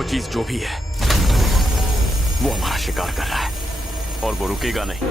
वो चीज जो भी है वो हमारा शिकार कर रहा है और वो रुकेगा नहीं।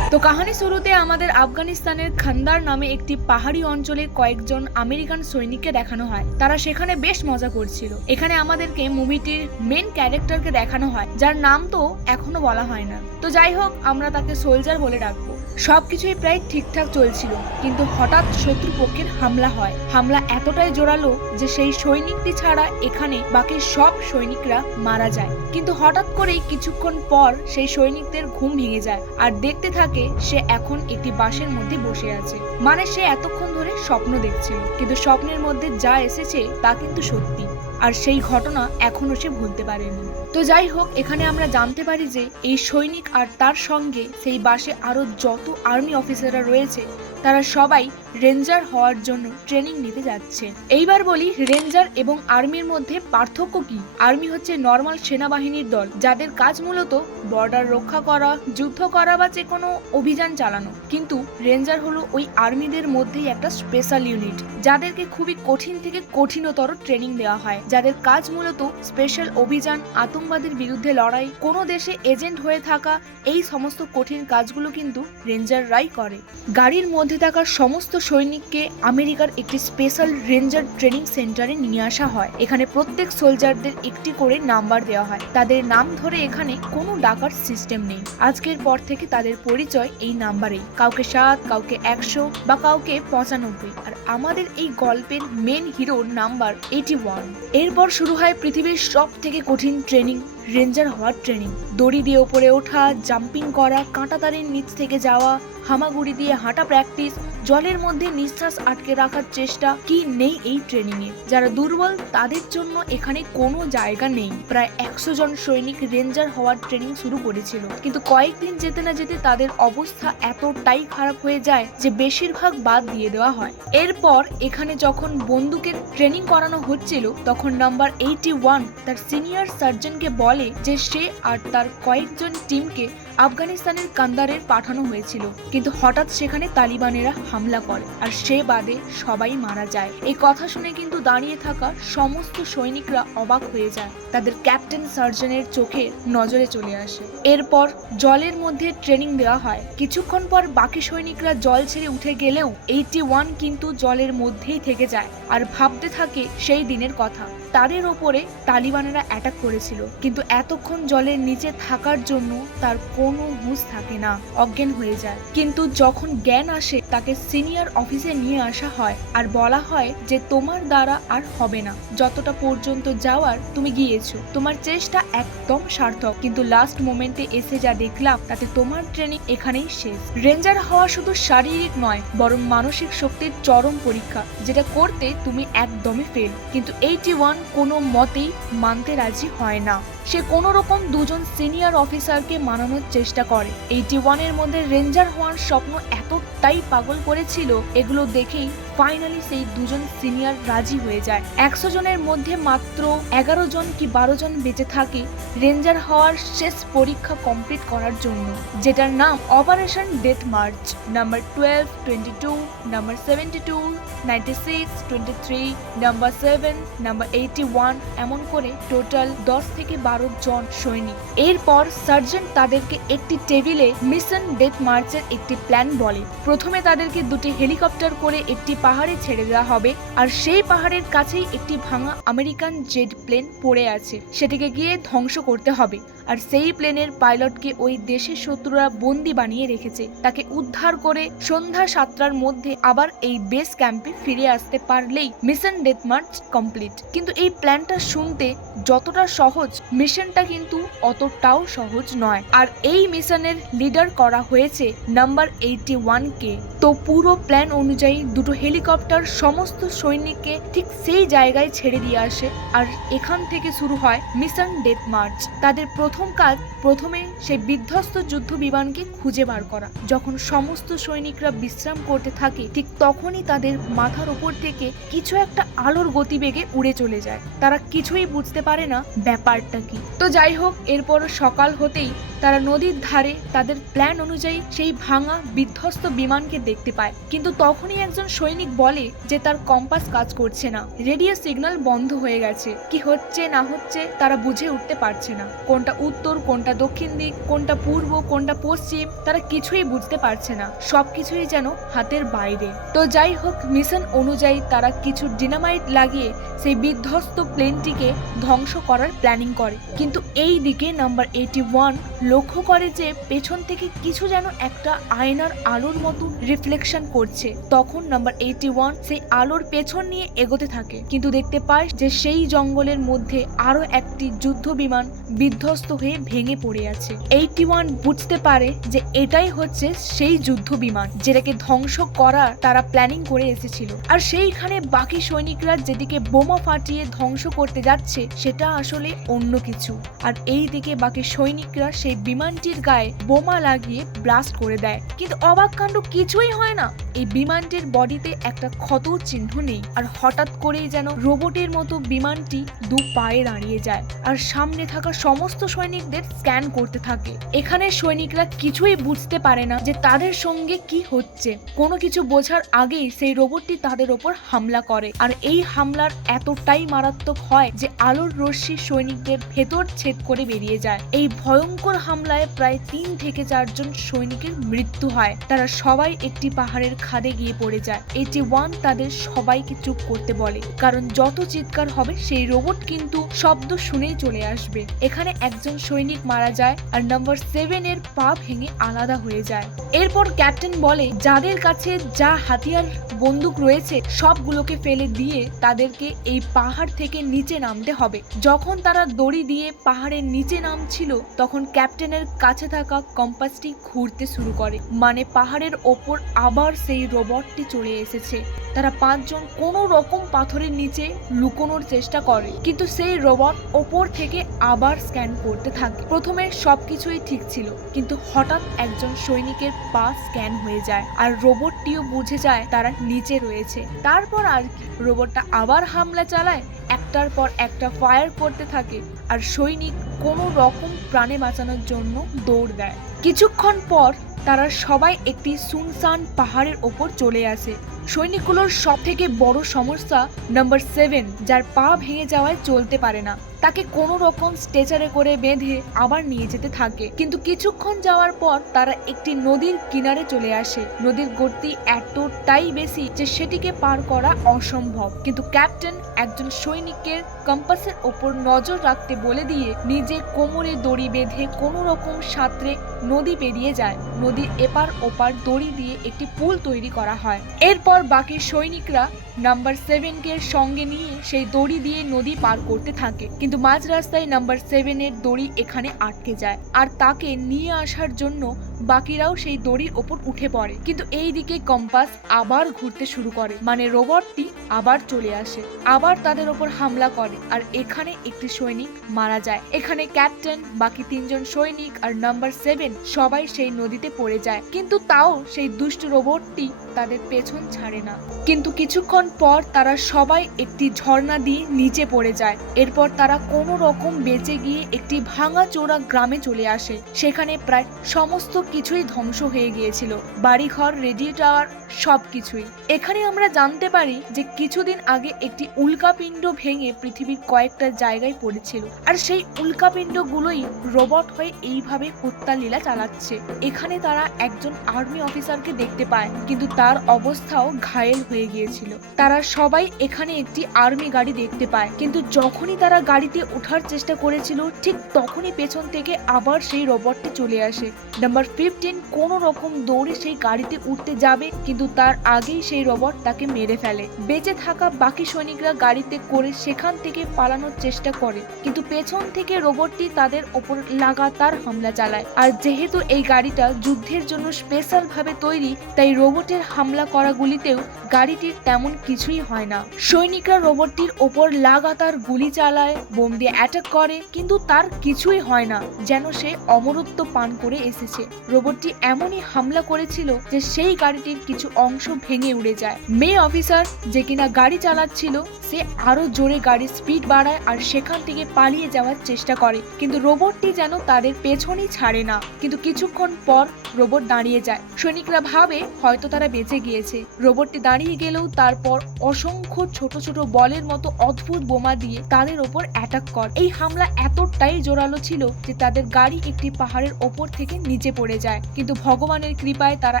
তো কাহিনী শুরুতে আমাদের আফগানিস্তানের খান্দার নামে একটি পাহাড়ি অঞ্চলে কয়েকজন আমেরিকান সৈনিককে দেখানো হয়। তারা সেখানে বেশ মজা করছিল। এখানে আমাদেরকে মুভিটির মেন ক্যারেক্টারকে দেখানো হয়, যার নাম তো এখনো বলা হয় না। তো যাই হোক, আমরা তাকে সোলজার বলে ডাকবো। সবকিছুই প্রায় ঠিকঠাক চলছিল, কিন্তু হঠাৎ শত্রুপক্ষের হামলা হয়। হামলা এতটাই জোরালো যে সেই সৈনিকটি ছাড়া এখানে বাকি সব সৈনিকরা মারা যায়। কিন্তু হঠাৎ করেই কিছুক্ষণ পর সেই সৈনিকদের ঘুম ভেঙে যায় আর দেখতে থাকে সে এখন একটি বাসের মধ্যে বসে আছে। মানে সে এতক্ষণ ধরে স্বপ্ন দেখছিল, কিন্তু স্বপ্নের মধ্যে যা এসেছে তা কিন্তু সত্যি, আর সেই ঘটনা এখনো সে ভুলতে পারেনি। তো যাই হোক, এখানে আমরা জানতে পারি যে এই সৈনিক আর তার সঙ্গে সেই বাসে আরো যত আর্মি অফিসাররা রয়েছে তারা সবাই রেঞ্জার হওয়ার জন্য ট্রেনিং নিতে যাচ্ছে। এইবার বলি, রেঞ্জার এবং আর্মির মধ্যে পার্থক্য কি? আর্মি হচ্ছে নর্মাল সেনাবাহিনীর দল, যাদের কাজ মূলত বর্ডার রক্ষা করা, যুদ্ধ করা বা যে কোনো অভিযান চালানো। কিন্তু রেঞ্জার হলো ওই আর্মিদের মধ্যেই একটা স্পেশাল ইউনিট, যাদেরকে খুবই কঠিন থেকে কঠিনতর ট্রেনিং দেওয়া হয়, যাদের কাজ মূলত স্পেশাল অভিযান, আতঙ্কবাদের বিরুদ্ধে লড়াই, কোনো দেশে এজেন্ট হয়ে থাকা, এই সমস্ত কঠিন কাজগুলো কিন্তু রেঞ্জাররাই করে। গাড়ির মধ্যে থাকা সমস্ত সৈনিককে আমেরিকার একটি স্পেশাল রেঞ্জার ট্রেনিং সেন্টারে নিয়ে আসা হয়। এখানে প্রত্যেক সোলজারদের একটি করে নাম্বার দেওয়া হয়। তাদের নাম ধরে এখানে কোনো ডাকার সিস্টেম নেই। আজকের পর থেকে তাদের পরিচয় এই নাম্বারেই, কাউকে 7, কাউকে 100 বা কাউকে 95। আর আমাদের এই গল্পের মেন হিরোর নাম্বার 81। এরপর শুরু হয় পৃথিবীর সব থেকে কঠিন ট্রেনিং, রেঞ্জার হওয়ার ট্রেনিং। দড়ি দিয়ে ওপরে ওঠা, জাম্পিং করা, কাঁটাতারের নিচ থেকে যাওয়া, হামাগুড়ি দিয়ে হাঁটা প্র্যাকটিস, জলের মধ্যে নিঃশ্বাস আটকে রাখার চেষ্টা, কি নেই এই ট্রেনিং এ? যারা দুর্বল তাদের জন্য এখানে কোনো জায়গা নেই। প্রায় 100 জন সৈনিক রেঞ্জার হওয়ার ট্রেনিং শুরু করেছিল, কিন্তু কয়েকদিন যেতে না যেতে তাদের অবস্থা এতটাই খারাপ হয়ে যায় যে বেশিরভাগ বাদ দিয়ে দেওয়া হয়। এরপর এখানে যখন বন্দুকের ট্রেনিং করানো হচ্ছিল, তখন নাম্বার 81 তার সিনিয়র সার্জনকে বলে যে সে আর তার কয়েকজন টিমকে আফগানিস্তানের কান্দারের পাঠানো হয়েছিল, কিন্তু হঠাৎ সেখানে তালিবানেরা হামলা করে আর সে বাদে সবাই মারা যায়। এই কথা শুনে কিন্তু দাঁড়িয়ে থাকা সমস্ত সৈনিকরা অবাক হয়ে যায়। তাদের ক্যাপ্টেন সার্জনের চোখে নজরে চলে আসে। এরপর জলের মধ্যে ট্রেনিং দেওয়া হয়। কিছুক্ষণ পর বাকি সৈনিকরা জল ছেড়ে উঠে গেলেও 81 কিন্তু জলের মধ্যেই থেকে যায় আর ভাবতে থাকে সেই দিনের কথা। তাদের ওপরে তালিবানেরা অ্যাটাক করেছিল, কিন্তু এতক্ষণ জলের নিচে থাকার জন্য তার কোনো হুঁশ থাকে না, অজ্ঞান হয়ে যায়। কিন্তু যখন জ্ঞান আসে তাকে সিনিয়র অফিসে নিয়ে আসা হয় আর বলা হয় যে তোমার দ্বারা আর হবে না, যতটা পর্যন্ত যাওয়ার তুমি গিয়েছো, তোমার চেষ্টা একদম সার্থক, কিন্তু লাস্ট মোমেন্টে এসে যা দেখলাম তাতে তোমার ট্রেনিং এখানেই শেষ। রেঞ্জার হওয়া শুধু শারীরিক নয়, বরং মানসিক শক্তির চরম পরীক্ষা, যেটা করতে তুমি একদমই ফেল। কিন্তু 81 কোনো মতেই মানতে রাজি হয় না। সে কোনো রকম 2 জন সিনিয়র অফিসারকে মানানোর চেষ্টা করে। 81 এর মধ্যে রেঞ্জার হওয়ার স্বপ্ন এতটাই পাগল করেছিল, এগুলো দেখেই ফাইনালি সেই 2 জন সিনিয়র রাজি হয়ে যায়। 100 জনের মধ্যে মাত্র 11 জন কি 12 জন বেঁচে থাকে রেঞ্জার হওয়ার শেষ পরীক্ষা কমপ্লিট করার জন্য, যেটার নাম operation death March. Number 12, 22, number 72, 96, 23, number 7, number 81, এমন করে টোটাল 10 থেকে 12 জন সৈনিক। এরপর সার্জেন্ট তাদেরকে একটি টেবিলে মিশন ডেথ মার্চের একটি প্ল্যান বলে। প্রথমে তাদেরকে 2টি হেলিকপ্টার করে একটি পাহাড়ে ছেড়ে দেওয়া হবে, আর সেই পাহাড়ের কাছেই একটি ভাঙা আমেরিকান জেট প্লেন পড়ে আছে, সেটিকে গিয়ে ধ্বংস করতে হবে। আর সেই প্লেনের পাইলটকে ওই দেশের শত্রুরা বন্দি বানিয়ে রেখেছে, তাকে উদ্ধার করে সন্ধ্যা 7টার মধ্যে আবার এই বেস ক্যাম্পে ফিরে আসতে পারলেই মিশন ডেথ মার্চ কমপ্লিট। কিন্তু এই প্ল্যানটা শুনতে যতটা সহজ, মিশনটা কিন্তু অতটাও সহজ নয়। আর এই মিশনের লিডার করা হয়েছে নাম্বার 81 কে। তো পুরো প্ল্যান অনুযায়ী 2টো হেলিকপ্টার সমস্ত সৈনিককে ঠিক সেই জায়গায় ছেড়ে দিয়ে আসে, আর এখান থেকে শুরু হয় মিশন ডেথ মার্চ। তাদের প্রথম প্রথম কাজ প্রথমে সেই বিধ্বস্ত যুদ্ধ বিমানকে খুঁজে বার করা। যখন সমস্ত সৈনিকরা বিশ্রাম করতে থাকে ঠিক তখনই তাদের মাথার উপর থেকে কিছু একটা আলোর গতিবেগে উড়ে চলে যায়। তারা কিছুই বুঝতে পারে না ব্যাপারটা কি। তো যাই হোক, এরপর সকাল হতেই তারা নদীর ধারে তাদের প্ল্যান অনুযায়ী সেই ভাঙা বিধ্বস্ত বিমানকে দেখতে পায়। কিন্তু তখনই একজন সৈনিক বলে যে তার কম্পাস কাজ করছে না, রেডিও সিগন্যাল বন্ধ হয়ে গেছে। কি হচ্ছে না হচ্ছে তারা বুঝে উঠতে পারছে না, কোনটা উত্তর কোনটা দক্ষিণ দিক, কোনটা পূর্ব কোনটা পশ্চিম, তারা কিছুই বুঝতে পারছে না। সবকিছুই যেন হাতের বাইরে। তো যাই হোক, মিশন অনুযায়ী তারা কিছু ডিনামাইট লাগিয়ে সেই বিধ্বস্ত প্লেনটিকে ধ্বংস করার প্ল্যানিং করে। কিন্তু এই দিকে নাম্বার 81 লক্ষ্য করে যে পেছন থেকে কিছু যেন একটা আয়নার আলোর মতো রিফ্লেকশন করছে। তখন নাম্বার 81 সেই আলোর পেছন নিয়ে এগোতে থাকে, কিন্তু দেখতে পায় যে সেই জঙ্গলের মধ্যে আরো একটি যুদ্ধ বিমান বিধ্বস্ত হয়ে ভেঙে পড়ে আছে। 81 বুঝতে পারে যে এটাই হচ্ছে সেই যুদ্ধ বিমান যেটাকে ধ্বংস করার তারা প্ল্যানিং করে এসেছিল। আর সেইখানে বাকি সৈনিকরা যেদিকে বোমা ফাটিয়ে ধ্বংস করতে যাচ্ছে সেটা আসলে অন্য কিছু। আর এই দিকে বাকি সৈনিকরা সেই বিমানটির গায়ে বোমা লাগিয়ে ব্লাস্ট করে দেয়। কিন্তু অবাক কাণ্ড কিছুই হয় না, এই বিমানটির বডিতে একটা ক্ষতর চিহ্ন নেই। আর হঠাৎ করেই যেন রোবটের মতো বিমানটি দু পায়ে দাঁড়িয়ে যায় আর সামনে থাকা সমস্ত সৈনিকদের স্ক্যান করতে থাকে। এখানে সৈনিকরা কিছুই বুঝতে পারে না যে তাদের সঙ্গে কি হচ্ছে। কোনো কিছু বোঝার আগেই সেই রোবটটি তাদের ওপর হামলা করে। আর এই হামলার এতটাই মারাত্মক হয় যে আলোর রশ্মি সৈনিকদের ভেতর ছেদ করে বেরিয়ে যায়। এই ভয়ঙ্কর হামলায় প্রায় 3 থেকে 4 জন সৈনিকের মৃত্যু হয়। তারা সবাই একটি পাহাড়ের খাদে গিয়ে পড়ে যায়। 81 তাদের সবাইকে চুপ করতে বলে, কারণ যত চিৎকার হবে সেই রোবট কিন্তু শব্দ শুনেই চলে আসবে। এখানে একজন সৈনিক মারা যায় আর নাম্বার 7 এর পা ভেঙে আলাদা হয়ে যায়। এরপর ক্যাপ্টেন বলে যাদের কাছে যা হাতিয়ার বন্দুক রয়েছে সবগুলোকে ফেলে দিয়ে তাদেরকে এই পাহাড় থেকে নিচে নামতে হবে। যখন তারা দড়ি দিয়ে পাহাড়ের নিচে নামছিল তখন ক্যাপ্টেনের কাছে থাকা কম্পাসটি ঘুরতে শুরু করে, মানে পাহাড়ের ওপর আবার সেই রোবটটি চলে এসেছে। তারা 5 জন কোনো রকম পাথরের নিচে লুকোনোর চেষ্টা করে, কিন্তু সেই রোবট ওপর থেকে আবার স্ক্যান করতে থাকে। প্রথমে সবকিছুই ঠিক ছিল, কিন্তু হঠাৎ একজন সৈনিকের পা স্ক্যান হয়ে যায় আর রোবটটিও বুঝে যায় তারা নিচে রয়েছে। তারপর আর কি, রোবটটা আবার হামলা চালায়, একটার পর একটা ফায়ার করতে থাকে আর সৈনিক কোনো রকম প্রাণে বাঁচানোর জন্য দৌড় দেয়। কিছুক্ষণ পর তারা সবাই একটি সুনসান পাহাড়ের ওপর চলে আসে। সৈনিকগুলোর সব থেকে বড় সমস্যা নাম্বার 7, যার পা ভেঙে যাওয়ায় চলতে পারে না। তাকে কোনো রকম স্ট্রেচারে করে বেঁধে আবার নিয়ে যেতে থাকে। কিন্তু কিছুক্ষণ যাওয়ার পর তারা একটি নদীর কিনারে চলে আসে। নদীর গতি এতটাই বেশি যে সেটিকে পার করা অসম্ভব। কিন্তু ক্যাপ্টেন একজন সৈনিকের কম্পাসের ওপর নজর রাখতে বলে দিয়ে নিজে কোমরে দড়ি বেঁধে কোনো রকম সাঁতরে নদী পেরিয়ে যায়। নদীর এপার ওপার দড়ি দিয়ে একটি পুল তৈরি করা হয়। এরপর বাকি সৈনিকরা নাম্বার 7কে সঙ্গে নিয়ে সেই দড়ি দিয়ে নদী পার করতে থাকে, কিন্তু মাঝ রাস্তায় নাম্বার 7 এর দড়ি এখানে আটকে যায় আর তাকে নিয়ে আসার জন্য বাকিরাও সেই দড়ির ওপর উঠে পড়ে। কিন্তু এই দিকে কম্পাস আবার ঘুরতে শুরু করে, মানে রোবটটি আবার চলে আসে, আবার তাদের ওপর হামলা করে আর এখানে একটি সৈনিক মারা যায়। এখানে ক্যাপ্টেন, বাকি 3 জন সৈনিক আর নাম্বার 7 সবাই সেই নদীতে পড়ে যায়, কিন্তু তাও সেই দুষ্ট রোবটটি তাদের পেছন ছাড়ে না। কিন্তু কিছুক্ষণ পর তারা সবাই একটি ঝর্ণা দিয়ে নিচে পড়ে যায়। এরপর তারা কোনো রকম বেঁচে গিয়ে একটি ভাঙাচোরা গ্রামে চলে আসে। সেখানে প্রায় সমস্ত কিছুই ধ্বংস হয়ে গিয়েছিল, বাড়িঘর, রেডিও টাওয়ার, সবকিছুই। এখানে আমরা জানতে পারি যে কিছুদিন আগে একটি উল্কাপিণ্ড ভেঙে পৃথিবীর কয়েকটা জায়গায় পড়েছিল আর সেই উল্কাপিণ্ডগুলোই রোবট হয়ে এইভাবে হত্যা লীলা চালাচ্ছে। এখানে তারা একজন আর্মি অফিসারকে দেখতে পায়, কিন্তু তার অবস্থাও ঘায়েল হয়ে গিয়েছিল। তারা সবাই এখানে একটি আর্মি গাড়ি দেখতে পায়, কিন্তু যখনই তারা গাড়িতে ওঠার চেষ্টা করেছিল ঠিক তখনই পেছন থেকে আবার সেই রোবটটি চলে আসে। নাম্বার 15 কোনো রকম দৌড়ে সেই গাড়িতে উঠতে যাবে, কিন্তু তার আগেই সেই রোবট তাকে মেরে ফেলে। বেঁচে থাকা বাকি সৈনিকরা গাড়িতে করে সেখান থেকে পালানোর চেষ্টা করে, কিন্তু পেছন থেকে রোবটটি তাদের ওপর লাগাতার হামলা চালায়। আর যেহেতু এই গাড়িটা যুদ্ধের জন্য স্পেশাল ভাবে তৈরি, তাই রোবটের হামলা করা গুলিতেও গাড়িটির তেমন কিছুই হয় না। সৈনিকরা রোবটটির ওপর লাগাতার গুলি চালায়, বোম দিয়ে অ্যাটাক করে, কিন্তু তার কিছুই হয় না, যেন সে অমরত্ব পান করে এসেছে। রোবটটি এমনই হামলা করেছিল যে সেই গাড়িটির কিছু অংশ ভেঙে উড়ে যায়। মেয়ে অফিসার যে কিনা গাড়ি চালাচ্ছিল সে আরো জোরে গাড়ির স্পিড বাড়ায় আর সেখান থেকে পালিয়ে যাওয়ার চেষ্টা করে, কিন্তু রোবটটি যেন তাদের পেছনই ছাড়ে না। কিন্তু কিছুক্ষণ পর রোবট দাঁড়িয়ে যায়। সৈনিকরা ভাবে হয়তো তারা বেঁচে গিয়েছে। রোবটটি দাঁড়িয়ে গেলেও তারপর অসংখ্য ছোট ছোট বলের মতো অদ্ভুত বোমা দিয়ে তাদের ওপর অ্যাটাক করে। এই হামলা এতটাই জোরালো ছিল যে তাদের গাড়ি একটি পাহাড়ের ওপর থেকে নিচে পড়ে যায়, কিন্তু ভগবানের কৃপায় তারা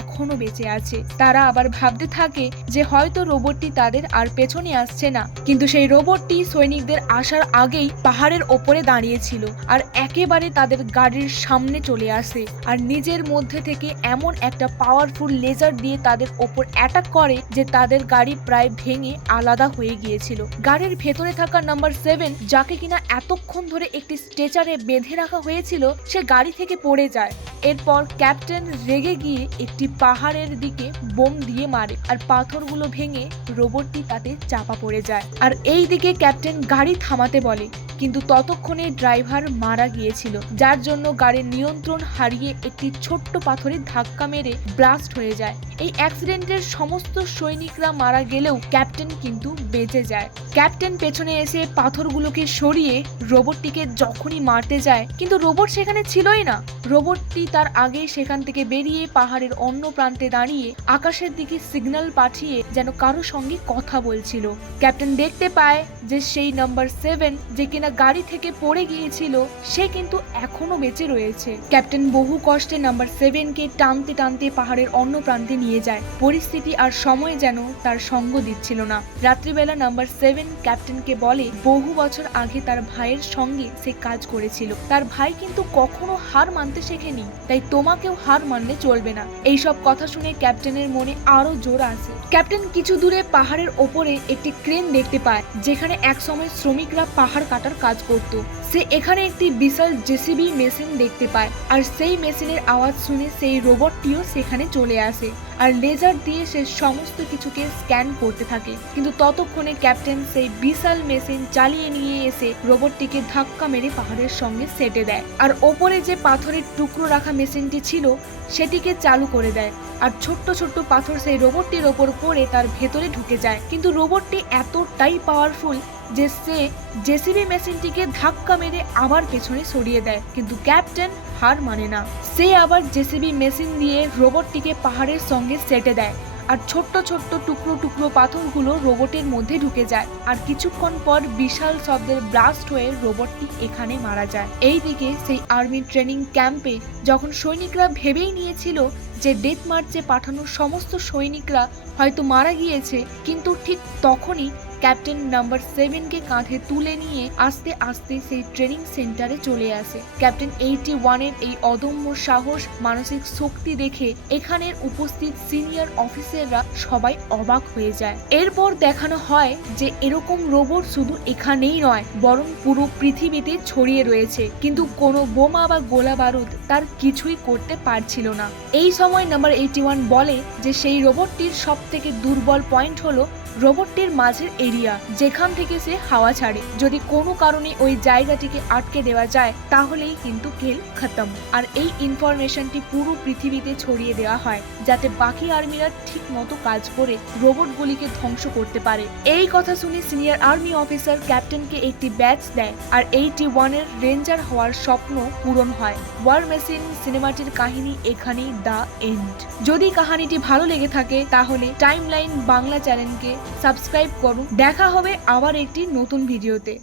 এখনো বেঁচে আছে। তারা আবার ভাবতে থাকে যে হয়তো রোবটটি তাদের আর পেছনে আসছে না, কিন্তু সেই রোবটটি সৈনিকদের আসার আগেই পাহাড়ের ওপরে দাঁড়িয়েছিল আর একেবারে তাদের গাড়ির সামনে চলে আসে আর নিজের মধ্যে থেকে এমন একটা পাওয়ারফুল লেজার দিয়ে তাদের ওপর অ্যাটাক করে যে তাদের গাড়ি প্রায় ভেঙে আলাদা হয়ে গিয়েছিল। গাড়ির ভেতরে থাকা নাম্বার 7, যাকে কিনা এতক্ষণ ধরে একটি স্ট্রেচারে বেঁধে রাখা হয়েছিল, সে গাড়ি থেকে পড়ে যায়। এরপর ক্যাপ্টেন রেগে গিয়ে একটি পাহাড়ের দিকে বোম দিয়ে মারে আর পাথরগুলো ভেঙে রোবটটি তাতে চাপা পড়ে যায়। আর এই দিকে ক্যাপ্টেন গাড়ি থামাতে বলে, কিন্তু ততক্ষণে ড্রাইভার মারা গিয়েছিল, যার জন্য গাড়ির নিয়ন্ত্রণ হারিয়ে একটি ছোট্ট পাথরের ধাক্কা মেরে ব্লাস্ট হয়ে যায়। এই অ্যাক্সিডেন্টের সমস্ত সৈনিকরা মারা গেলেও ক্যাপ্টেন কিন্তু বেঁচে যায়। ক্যাপ্টেন পেছনে এসে পাথরগুলোকে সরিয়ে রোবটটিকে যখনই মারতে যায়, কিন্তু রোবট সেখানে ছিলই না। রোবটটি তার আগে সেখান থেকে বেরিয়ে পাহাড়ের অন্য প্রান্তে দাঁড়িয়ে আকাশের দিকে সিগন্যাল পাঠিয়ে যেন কারো সঙ্গে কথা বলছিল। ক্যাপ্টেন দেখতে পায় যে সেই নাম্বার 7 যে কিনা গাড়ি থেকে পড়ে গিয়েছিল সে কিন্তু এখনো বেঁচে রয়েছে। ক্যাপ্টেন বহু কষ্টে নাম্বার 7কে টানতে টানতে পাহাড়ের অন্য প্রান্তে নিয়ে যায়। পরিস্থিতি আর সময় যেন তার সঙ্গ দিচ্ছিল না। রাত্রিবেলা নাম্বার 7 ক্যাপ্টেনকে বলে বহু বছর আগে তার ভাইয়ের সঙ্গে সে কাজ করেছিল। তার ভাই কিন্তু কখনো হার মানতে শেখেনি, তাই তোমাকেও হার মানলে চলবে না। এইসব কথা শুনে ক্যাপ্টেনের মনে আরো জোর আসে। ক্যাপ্টেন কিছু দূরে পাহাড়ের ওপরে একটি ক্রেন দেখতে পায়, যেখানে একসময় শ্রমিকরা পাহাড় কাটার কাজ করত। সে এখানে একটি বিশাল জেসিবি মেশিন দেখতে পায় আর সেই মেশিনের আওয়াজ শুনে সেই রোবটটিও সেখানে চলে আসে আর লেজার দিয়ে সে সমস্ত কিছুকে স্ক্যান করতে থাকে। কিন্তু ততক্ষণে ক্যাপ্টেন সেই বিশাল মেশিন চালিয়ে নিয়ে এসে রোবটটিকে ধাক্কা মেরে পাহাড়ের সঙ্গে সেটে দেয় আর ওপরে যে পাথরের টুকরো রাখা মেশিনটি ছিল সেটিকে চালু করে দেয় আর ছোট্ট ছোট্ট পাথর সেই রোবটটির ওপর পড়ে তার ভেতরে ঢুকে যায়। কিন্তু রোবটটি এতটাই পাওয়ারফুল যে সে জেসিবি মেশিনটিকে ধাক্কা মেরে আবার পেছনে সরিয়ে দেয়, কিন্তু ক্যাপ্টেন হার মানে না। সে আবার জেসিবি মেশিন দিয়ে রোবটটিকে পাহাড়ের সঙ্গে সেটে দেয় আর ছোট্ট ছোট্ট টুকরো টুকরো পাথরগুলো রোবটের মধ্যে ঢুকে যায় আর কিছুক্ষণ পর বিশাল শব্দের ব্লাস্ট হয়ে রোবটটি এখানে মারা যায়। এইদিকে সেই আর্মি ট্রেনিং ক্যাম্পে যখন সৈনিকরা ভেবেই নিয়েছিল যে ডেথ মার্চে পাঠানো সমস্ত সৈনিকরা হয়তো মারা গিয়েছে, কিন্তু ঠিক তখনই ক্যাপ্টেন নাম্বার 7কে কাঁধে তুলে নিয়ে আস্তে আস্তে সেই ট্রেনিং সেন্টারে চলে আসে। ক্যাপ্টেন 81-এর এই অদম্য সাহস, মানসিক শক্তি দেখে এখানের উপস্থিত সিনিয়র অফিসাররা সবাই অবাক হয়ে যায়। এরপর দেখানো হয় যে এরকম রোবট শুধু এখানেই নয় বরং পুরো পৃথিবীতে ছড়িয়ে রয়েছে, কিন্তু কোনো বোমা বা গোলা বারুদ তার কিছুই করতে পারছিল না। এই সময় নাম্বার 81 বলে যে সেই রোবটটির সব থেকে দুর্বল পয়েন্ট হলো রোবটটির মাঝের এরিয়া, যেখান থেকে সে হাওয়া ছাড়ে। যদি কোনো কারণে ওই জায়গাটিকে আটকে দেওয়া যায় তাহলেই কিন্তু খেল খতম। আর এই ইনফরমেশনটি পুরো পৃথিবীতে ছড়িয়ে দেওয়া হয় যাতে বাকি আর্মিরা ঠিক মতো কাজ করে রোবটগুলিকে ধ্বংস করতে পারে। এই কথা শুনে সিনিয়র আর্মি অফিসার ক্যাপ্টেনকে একটি ব্যাচ দেয় আর 81-এর রেঞ্জার হওয়ার স্বপ্ন পূরণ হয়। ওয়ার মেশিন সিনেমাটির কাহিনী এখানেই দ্য এন্ড। যদি কাহিনীটি ভালো লেগে থাকে তাহলে টাইমলাইন বাংলা চ্যানেলকে সাবস্ক্রাইব করুন। দেখা হবে আবার একটি নতুন ভিডিওতে।